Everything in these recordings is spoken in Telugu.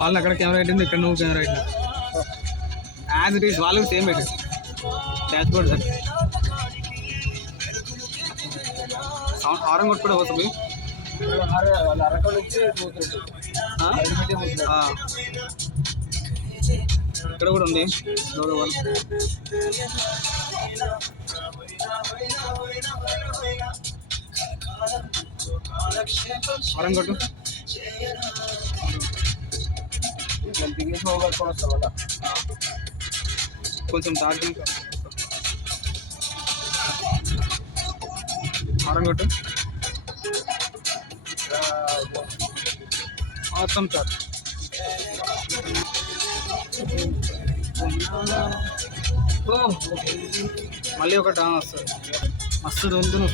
వాళ్ళు అక్కడ కెమెరా పెట్టింది, ఇక్కడ నువ్వు కెమెరా పెట్టినా యాజ్ ఇట్ ఈస్ వాళ్ళకి సేమ్ పెట్టింది డాష్ బోర్డ్ సార్. హారం కొట్టుకుంటే వస్తుంది ఇక్కడ కూడా ఉంది. హారం కొట్టు కొంచెం తాకి హారం కొట్టు మొత్తం సార్. మళ్ళీ ఒకటి వస్తుంది మస్తు దొంతును.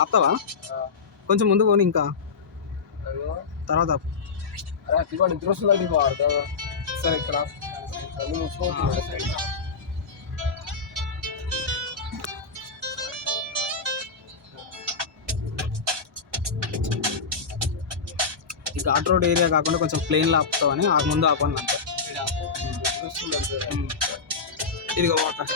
ఆపుతావా కొంచెం ముందు పోనీ, ఇంకా తర్వాత సరే ఇక్కడ ఈ ఘాట్ రోడ్ ఏరియా కాకుండా కొంచెం ప్లేన్లో ఆపుతావని ముందు ఆపండి అంతే. ఇదిగో వాటర్